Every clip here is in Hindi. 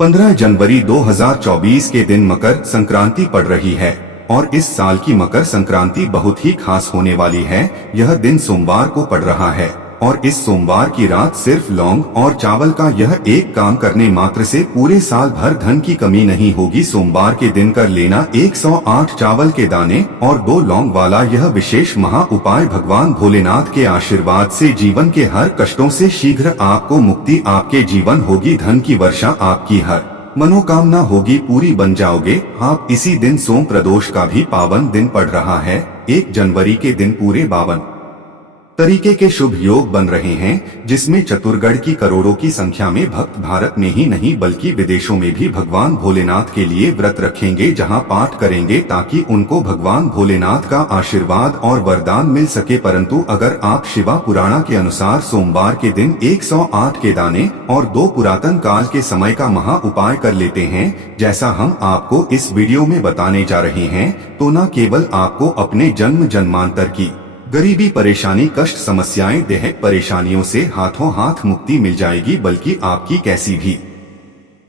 15 जनवरी 2024 के दिन मकर संक्रांति पड़ रही है और इस साल की मकर संक्रांति बहुत ही खास होने वाली है। यह दिन सोमवार को पड़ रहा है और इस सोमवार की रात सिर्फ लौंग और चावल का यह एक काम करने मात्र से पूरे साल भर धन की कमी नहीं होगी। सोमवार के दिन कर लेना 108 चावल के दाने और 2 लौंग वाला यह विशेष महा उपाय भगवान भोलेनाथ के आशीर्वाद से जीवन के हर कष्टों से शीघ्र आपको मुक्ति, आपके जीवन होगी धन की वर्षा, आपकी हर मनोकामना होगी पूरी, बन जाओगे आप। इसी दिन सोम प्रदोष का भी पावन दिन पड़ रहा है। 1 जनवरी के दिन पूरे 52 तरीके के शुभ योग बन रहे हैं, जिसमें चतुर्गढ़ की करोड़ों की संख्या में भक्त भारत में ही नहीं बल्कि विदेशों में भी भगवान भोलेनाथ के लिए व्रत रखेंगे, जहां पाठ करेंगे ताकि उनको भगवान भोलेनाथ का आशीर्वाद और वरदान मिल सके। परंतु अगर आप शिवा पुराणा के अनुसार सोमवार के दिन 108 के दाने और 2 पुरातन काल के समय का महा उपाय कर लेते हैं, जैसा हम आपको इस वीडियो में बताने जा रहे हैं, तो न केवल आपको अपने जन्म जन्मांतर की गरीबी, परेशानी, कष्ट, समस्याएं, देह परेशानियों से हाथों हाथ मुक्ति मिल जाएगी, बल्कि आपकी कैसी भी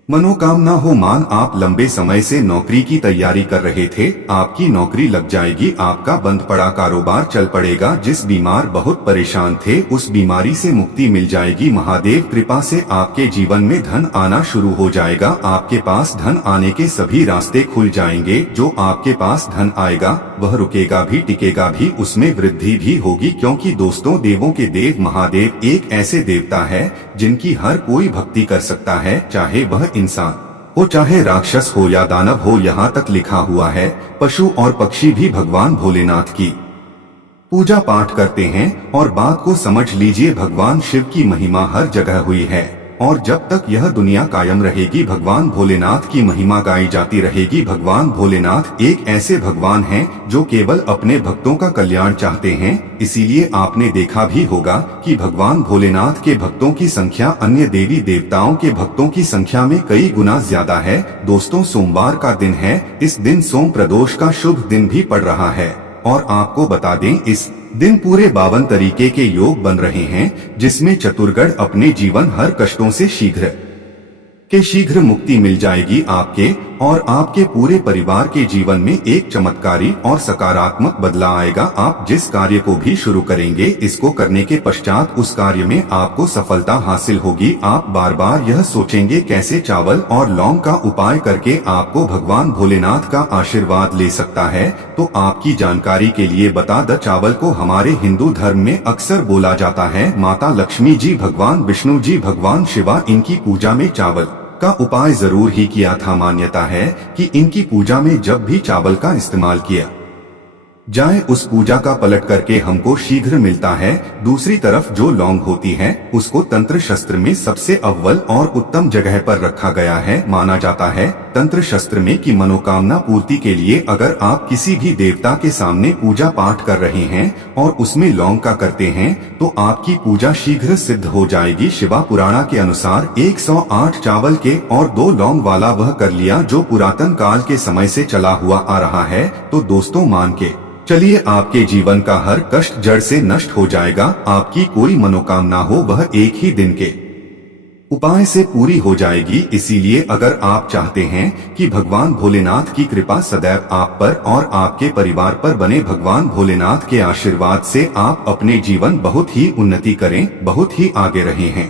मनोकामना हो। मान आप लंबे समय से नौकरी की तैयारी कर रहे थे, आपकी नौकरी लग जाएगी, आपका बंद पड़ा कारोबार चल पड़ेगा, जिस बीमार बहुत परेशान थे उस बीमारी से मुक्ति मिल जाएगी। महादेव कृपा से आपके जीवन में धन आना शुरू हो जाएगा, आपके पास धन आने के सभी रास्ते खुल जाएंगे। जो आपके पास धन आएगा वह रुकेगा भी, टिकेगा भी, उसमें वृद्धि भी होगी, क्योंकि दोस्तों देवों के देव महादेव एक ऐसे देवता है जिनकी हर कोई भक्ति कर सकता है, चाहे वह इंसान हो, चाहे राक्षस हो या दानव हो। यहाँ तक लिखा हुआ है पशु और पक्षी भी भगवान भोलेनाथ की पूजा पाठ करते हैं। और बात को समझ लीजिए, भगवान शिव की महिमा हर जगह हुई है और जब तक यह दुनिया कायम रहेगी भगवान भोलेनाथ की महिमा गाई जाती रहेगी। भगवान भोलेनाथ एक ऐसे भगवान हैं जो केवल अपने भक्तों का कल्याण चाहते हैं, इसीलिए आपने देखा भी होगा कि भगवान भोलेनाथ के भक्तों की संख्या अन्य देवी देवताओं के भक्तों की संख्या में कई गुना ज्यादा है। दोस्तों सोमवार का दिन है, इस दिन सोम प्रदोष का शुभ दिन भी पड़ रहा है और आपको बता दें इस दिन पूरे 52 तरीके के योग बन रहे हैं, जिसमें चतुर्गढ़ अपने जीवन हर कष्टों से शीघ्र मुक्ति मिल जाएगी आपके और आपके पूरे परिवार के जीवन में एक चमत्कारी और सकारात्मक बदलाव आएगा। आप जिस कार्य को भी शुरू करेंगे, इसको करने के पश्चात उस कार्य में आपको सफलता हासिल होगी। आप बार बार यह सोचेंगे कैसे चावल और लौंग का उपाय करके आपको भगवान भोलेनाथ का आशीर्वाद ले सकता है। तो आपकी जानकारी के लिए बता दें, चावल को हमारे हिंदू धर्म में अक्सर बोला जाता है माता लक्ष्मी जी, भगवान विष्णु जी, भगवान शिवा, इनकी पूजा में चावल का उपाय जरूर ही किया था। मान्यता है कि इनकी पूजा में जब भी चावल का इस्तेमाल किया जाए उस पूजा का पलट करके हमको शीघ्र मिलता है। दूसरी तरफ जो लौंग होती है उसको तंत्र शस्त्र में सबसे अव्वल और उत्तम जगह पर रखा गया है। माना जाता है तंत्र शस्त्र में कि मनोकामना पूर्ति के लिए अगर आप किसी भी देवता के सामने पूजा पाठ कर रहे हैं और उसमें लौंग का करते हैं तो आपकी पूजा शीघ्र सिद्ध हो जाएगी। शिवा पुराणा के अनुसार 108 चावल के और 2 लौंग वाला वह कर लिया जो पुरातन काल के समय से चला हुआ आ रहा है। तो दोस्तों मान के चलिए आपके जीवन का हर कष्ट जड़ से नष्ट हो जाएगा। आपकी कोई मनोकामना हो वह एक ही दिन के उपाय से पूरी हो जाएगी। इसीलिए अगर आप चाहते हैं कि भगवान भोलेनाथ की कृपा सदैव आप पर और आपके परिवार पर बने, भगवान भोलेनाथ के आशीर्वाद से आप अपने जीवन बहुत ही उन्नति करें, बहुत ही आगे रहे हैं,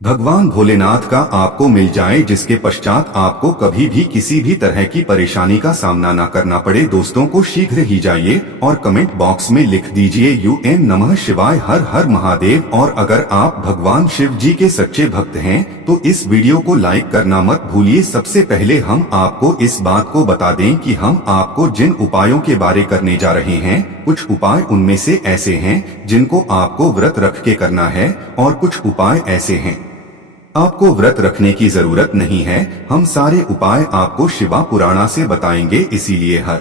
भगवान भोलेनाथ का आपको मिल जाए, जिसके पश्चात आपको कभी भी किसी भी तरह की परेशानी का सामना न करना पड़े। दोस्तों को शीघ्र ही जाइए और कमेंट बॉक्स में लिख दीजिए यूएन नमः शिवाय, हर हर महादेव। और अगर आप भगवान शिव जी के सच्चे भक्त हैं तो इस वीडियो को लाइक करना मत भूलिए। सबसे पहले हम आपको इस बात को बता दें कि हम आपको जिन उपायों के बारे करने जा रहे हैं, कुछ उपाय उनमें से ऐसे हैं जिनको आपको व्रत रख के करना है और कुछ उपाय ऐसे हैं आपको व्रत रखने की जरूरत नहीं है। हम सारे उपाय आपको शिवा पुराणा से बताएंगे, इसीलिए हर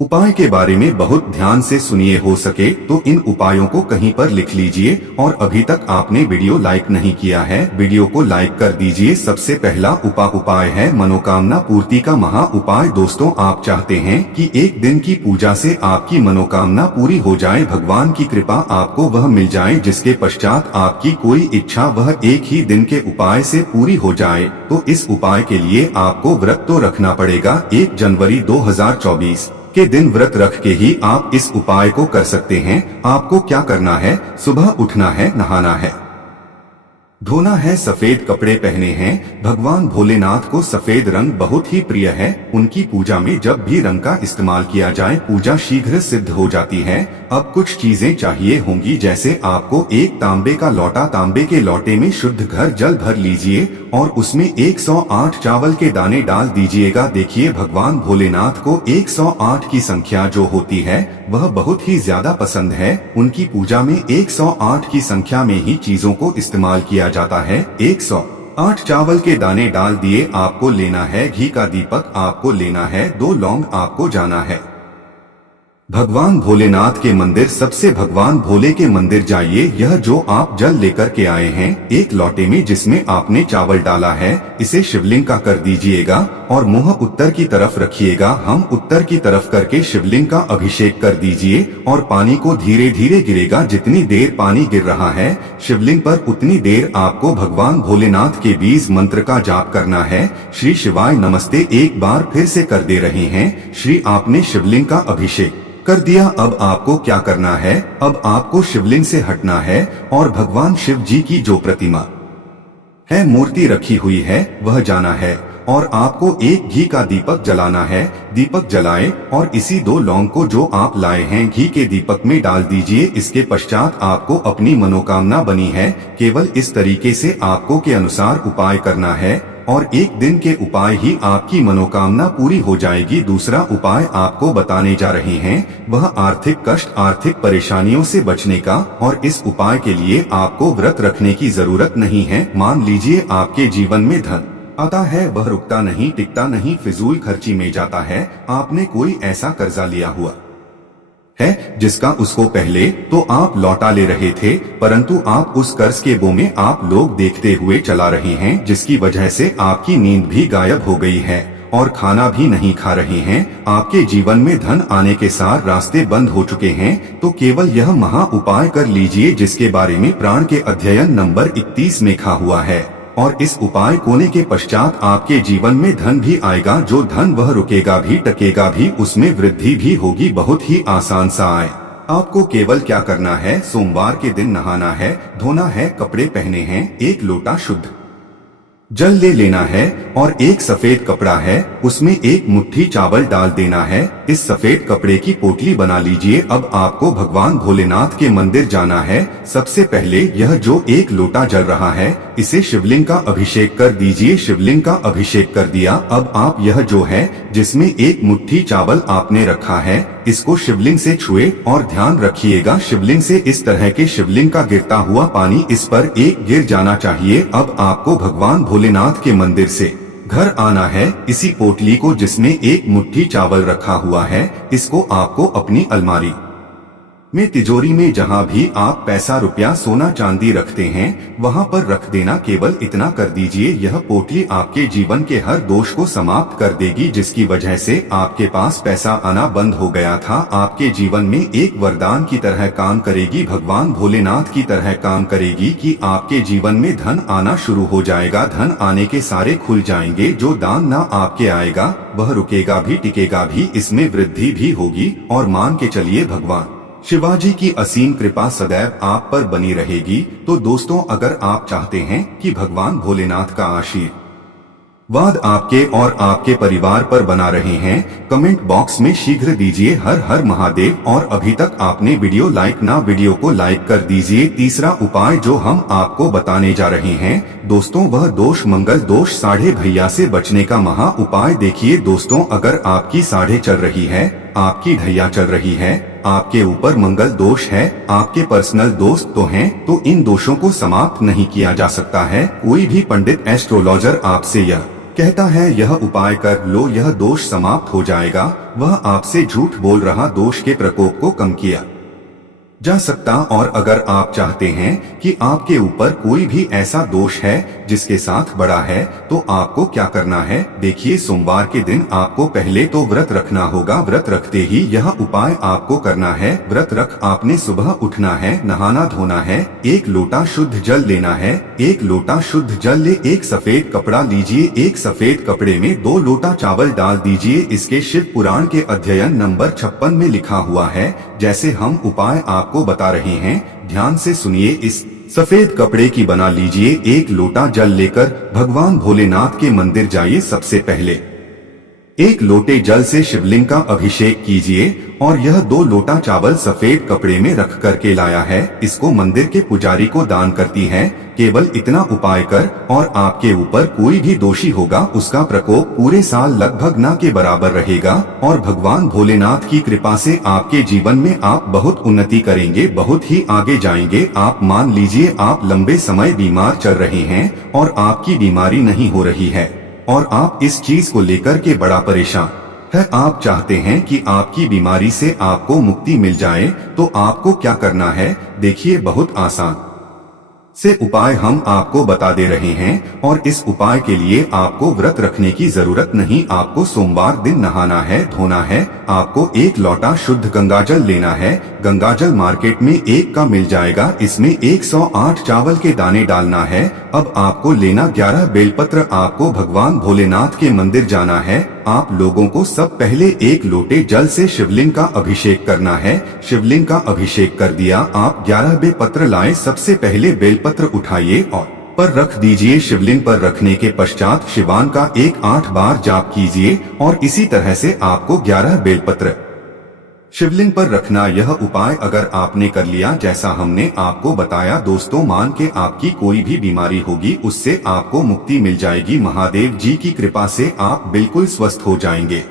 उपाय के बारे में बहुत ध्यान से सुनिए, हो सके तो इन उपायों को कहीं पर लिख लीजिए। और अभी तक आपने वीडियो लाइक नहीं किया है, वीडियो को लाइक कर दीजिए। सबसे पहला उपाय है मनोकामना पूर्ति का महा उपाय। दोस्तों, आप चाहते हैं कि एक दिन की पूजा से आपकी मनोकामना पूरी हो जाए, भगवान की कृपा आपको वह मिल जाए जिसके पश्चात आपकी कोई इच्छा वह एक ही दिन के उपाय से पूरी हो जाए। तो इस उपाय के लिए आपको व्रत तो रखना पड़ेगा। 1 जनवरी 2024 के दिन व्रत रख के ही आप इस उपाय को कर सकते हैं। आपको क्या करना है, सुबह उठना है, नहाना है, धोना है, सफेद कपड़े पहने हैं। भगवान भोलेनाथ को सफेद रंग बहुत ही प्रिय है। उनकी पूजा में जब भी रंग का इस्तेमाल किया जाए पूजा शीघ्र सिद्ध हो जाती है। अब कुछ चीजें चाहिए होंगी, जैसे आपको एक तांबे का लोटा, तांबे के लोटे में शुद्ध घर जल भर लीजिए और उसमें 108 चावल के दाने डाल दीजिएगा। देखिए, भगवान भोलेनाथ को 108 की संख्या जो होती है वह बहुत ही ज्यादा पसंद है। उनकी पूजा में 108 की संख्या में ही चीजों को इस्तेमाल किया जाता है। 108 चावल के दाने डाल दिए। आपको लेना है घी का दीपक, आपको लेना है 2 लौंग, आपको जाना है भगवान भोलेनाथ के मंदिर। सबसे भगवान भोले के मंदिर जाइए। यह जो आप जल लेकर के आए हैं एक लोटे में जिसमें आपने चावल डाला है, इसे शिवलिंग का कर दीजिएगा और मुंह उत्तर की तरफ रखिएगा। हम उत्तर की तरफ करके शिवलिंग का अभिषेक कर दीजिए और पानी को धीरे धीरे गिरेगा। जितनी देर पानी गिर रहा है शिवलिंग पर उतनी देर आपको भगवान भोलेनाथ के बीज मंत्र का जाप करना है। श्री शिवाय नमस्ते एक बार फिर से कर दे रहे हैं। श्री आपने शिवलिंग का अभिषेक कर दिया। अब आपको क्या करना है, अब आपको शिवलिंग से हटना है और भगवान शिव जी की जो प्रतिमा है, मूर्ति रखी हुई है, वह जाना है और आपको एक घी का दीपक जलाना है। दीपक जलाए और इसी 2 लौंग को जो आप लाए हैं घी के दीपक में डाल दीजिए। इसके पश्चात आपको अपनी मनोकामना बनी है, केवल इस तरीके से आपको के अनुसार उपाय करना है और एक दिन के उपाय ही आपकी मनोकामना पूरी हो जाएगी। दूसरा उपाय आपको बताने जा रहे हैं वह आर्थिक कष्ट, आर्थिक परेशानियों से बचने का। और इस उपाय के लिए आपको व्रत रखने की जरूरत नहीं है। मान लीजिए आपके जीवन में धन आता है, वह रुकता नहीं, टिकता नहीं, फिजूल खर्ची में जाता है। आपने कोई ऐसा कर्जा लिया हुआ है जिसका उसको पहले तो आप लौटा ले रहे थे, परंतु आप उस कर्ज के बोझ में आप लोग देखते हुए चला रहे हैं, जिसकी वजह से आपकी नींद भी गायब हो गई है और खाना भी नहीं खा रहे हैं। आपके जीवन में धन आने के सारे रास्ते बंद हो चुके हैं। तो केवल यह महा उपाय कर लीजिए जिसके बारे में प्राण के अध्ययन नंबर 31 में लिखा हुआ है। और इस उपाय कोने के पश्चात आपके जीवन में धन भी आएगा। जो धन वह रुकेगा भी, टकेगा भी, उसमें वृद्धि भी होगी। बहुत ही आसान सा है। आपको केवल क्या करना है, सोमवार के दिन नहाना है, धोना है, कपड़े पहने हैं, 1 लोटा शुद्ध जल ले लेना है और एक सफेद कपड़ा है उसमें 1 मुट्ठी चावल डाल देना है। इस सफेद कपड़े की पोटली बना लीजिए। अब आपको भगवान भोलेनाथ के मंदिर जाना है। सबसे पहले यह जो 1 लोटा जल रहा है इसे शिवलिंग का अभिषेक कर दीजिए। शिवलिंग का अभिषेक कर दिया। अब आप यह जो है जिसमें 1 मुट्ठी चावल आपने रखा है इसको शिवलिंग से छुए और ध्यान रखिएगा शिवलिंग से इस तरह के शिवलिंग का गिरता हुआ पानी इस पर एक गिर जाना चाहिए। अब आपको भगवान भोलेनाथ के मंदिर से घर आना है। इसी पोटली को जिसमें 1 मुट्ठी चावल रखा हुआ है इसको आपको अपनी अलमारी में, तिजोरी में, जहाँ भी आप पैसा, रुपया, सोना चांदी रखते हैं वहाँ पर रख देना। केवल इतना कर दीजिए। यह पोटली आपके जीवन के हर दोष को समाप्त कर देगी, जिसकी वजह से आपके पास पैसा आना बंद हो गया था। आपके जीवन में एक वरदान की तरह काम करेगी, भगवान भोलेनाथ की तरह काम करेगी कि आपके जीवन में धन आना शुरू हो जाएगा। धन आने के सारे खुल जाएंगे। जो दान ना आपके आएगा वह रुकेगा भी, टिकेगा भी, इसमें वृद्धि भी होगी। और मान के चलिए भगवान शिवाजी की असीम कृपा सदैव आप पर बनी रहेगी। तो दोस्तों, अगर आप चाहते हैं कि भगवान भोलेनाथ का आशीर्वाद आपके और आपके परिवार पर बना रहे हैं, कमेंट बॉक्स में शीघ्र दीजिए हर हर महादेव। और अभी तक आपने वीडियो को लाइक कर दीजिए। तीसरा उपाय जो हम आपको बताने जा रहे हैं दोस्तों वह दोष, मंगल दोष, साढ़े भैया से बचने का महा उपाय। देखिए दोस्तों, अगर आपकी साढ़े चल रही है, आपकी ढैया चल रही है, आपके ऊपर मंगल दोष है, आपके पर्सनल दोस्त तो हैं, तो इन दोषों को समाप्त नहीं किया जा सकता है। कोई भी पंडित, एस्ट्रोलॉजर आपसे यह कहता है यह उपाय कर लो, यह दोष समाप्त हो जाएगा। वह आपसे झूठ बोल रहा दोष के प्रकोप को कम किया जा सकता। और अगर आप चाहते हैं कि आपके ऊपर कोई भी ऐसा दोष है जिसके साथ बड़ा है, तो आपको क्या करना है देखिए। सोमवार के दिन आपको पहले तो व्रत रखना होगा। व्रत रखते ही यह उपाय आपको करना है। व्रत रख आपने सुबह उठना है, नहाना धोना है, 1 लोटा शुद्ध जल लेना है। 1 लोटा शुद्ध जल ले, एक सफेद कपड़ा लीजिए, एक सफेद कपड़े में 2 लोटा चावल डाल दीजिए। इसके शिव पुराण के अध्ययन नंबर 56 में लिखा हुआ है। जैसे हम उपाय आपको बता रहे हैं, ध्यान से सुनिए। इस सफेद कपड़े की बना लीजिए। 1 लोटा जल लेकर भगवान भोलेनाथ के मंदिर जाइए। सबसे पहले 1 लोटे जल से शिवलिंग का अभिषेक कीजिए और यह 2 लोटा चावल सफेद कपड़े में रख करके लाया है, इसको मंदिर के पुजारी को दान करती है। केवल इतना उपाय कर और आपके ऊपर कोई भी दोषी होगा उसका प्रकोप पूरे साल लगभग न के बराबर रहेगा। और भगवान भोलेनाथ की कृपा से आपके जीवन में आप बहुत उन्नति करेंगे, बहुत ही आगे जाएंगे। आप मान लीजिए आप लंबे समय बीमार चल रहे हैं और आपकी बीमारी नहीं हो रही है और आप इस चीज को लेकर के बड़ा परेशान है। आप चाहते हैं कि आपकी बीमारी से आपको मुक्ति मिल जाए, तो आपको क्या करना है देखिए। बहुत आसान से उपाय हम आपको बता दे रहे हैं और इस उपाय के लिए आपको व्रत रखने की जरूरत नहीं। आपको सोमवार दिन नहाना है, धोना है। आपको 1 लोटा शुद्ध गंगाजल लेना है। गंगाजल मार्केट में 1 का मिल जाएगा। इसमें 108 चावल के दाने डालना है। अब आपको लेना 11 बेलपत्र। आपको भगवान भोलेनाथ के मंदिर जाना है। आप लोगों को सब पहले 1 लोटे जल से शिवलिंग का अभिषेक करना है। शिवलिंग का अभिषेक कर दिया, आप 11 बेलपत्र लाए। सबसे पहले बेलपत्र उठाइए और पर रख दीजिए। शिवलिंग पर रखने के पश्चात शिवान का 8 बार जाप कीजिए और इसी तरह से आपको 11 बेलपत्र शिवलिंग पर रखना। यह उपाय अगर आपने कर लिया जैसा हमने आपको बताया दोस्तों, मान के आपकी कोई भी बीमारी होगी उससे आपको मुक्ति मिल जाएगी। महादेव जी की कृपा से आप बिल्कुल स्वस्थ हो जाएंगे।